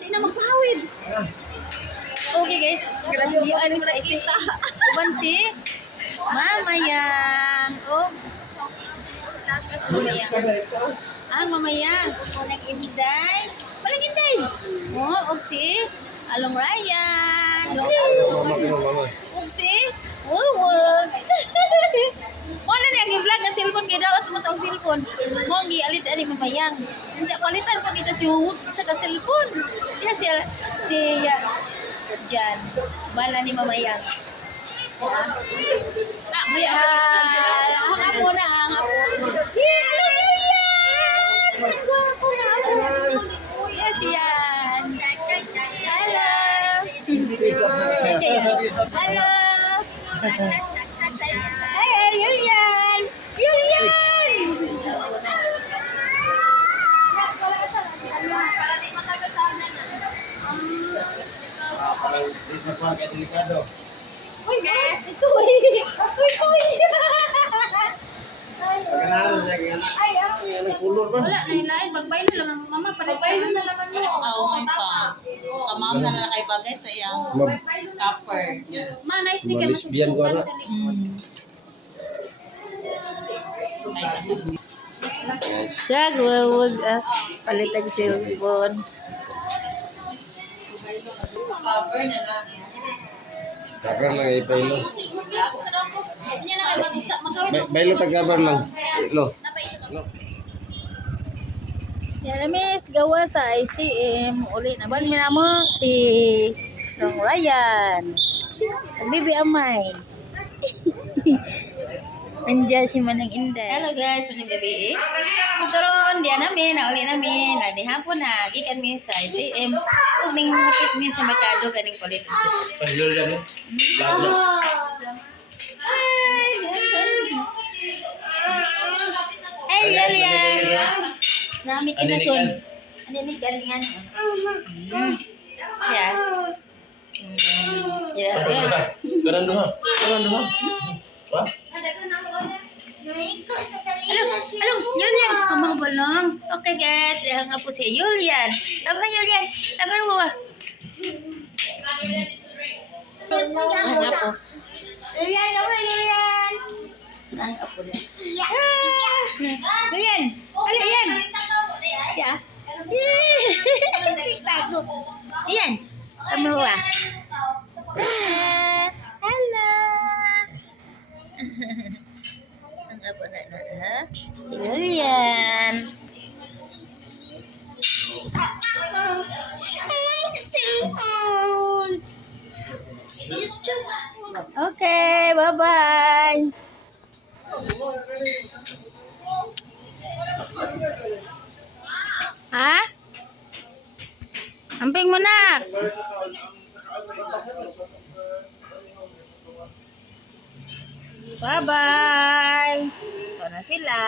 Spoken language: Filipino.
Di na magpahawid. Okay guys, grabe yung ano sa isita. Kuban si Mamayang. Oh, Mamayang. Mamayang. Walang inday. Walang inday. Oh, og si Along Ryan. Og si Wulwul. Ano na yung vlog na cellphone kaya daw mo tong cellphone. Mo ang gialit ani Mamayang. Hindi palitan ko dito si Wulwul sa cellphone. Ya si Jan. Bala ni Mamayang. Ang apo na ang apo. Yes, yan. Hello. Hello. Hi, Julian. Julian. Para di matagal sa anan. Uy, ito ay, wala na ilain. Magbayin na lang mama. Magbayin na naman mo. Oo, pa. Kamam na lang kay bagay sa iyang copper. Ma, nice ni kayo masugsugan sa likod. Siya, huwag palitag cellphone. Cover na lang yan. Cover lang ipaylo. Hindi na kayo magkawin. Baylo tag-cover lang. Lo. Yan miss, gawa sa ICM. Uli na ba niya mo si Long Ryan. Bibi Amay. Andiyan si Manang Inday. Hello guys, maning gabi. Magkaroon diyan namin, nauli namin. Nadi hapon na, gikan mi sa ICM. Ug ning mapit mi sa merkado ganing kulit sa. Pahilo lang mo. Hey, Lilian. Nami kinason. Ano ni galingan? Ya. Yes. Karan duha. Ha? Along, Julian, kamang bolong. Okay guys, yang nga po si Julian. Tama Julian, tama mo ba? Ang apo. Julian, tama Julian. Ang apo na. Julian, ano yan? Ya. Tago. Iyan, tama mo ba? Hello. Ang apo na ha? Si Julian. Okay, bye-bye. Ha? Amping mo na. Bye-bye. Ito na sila.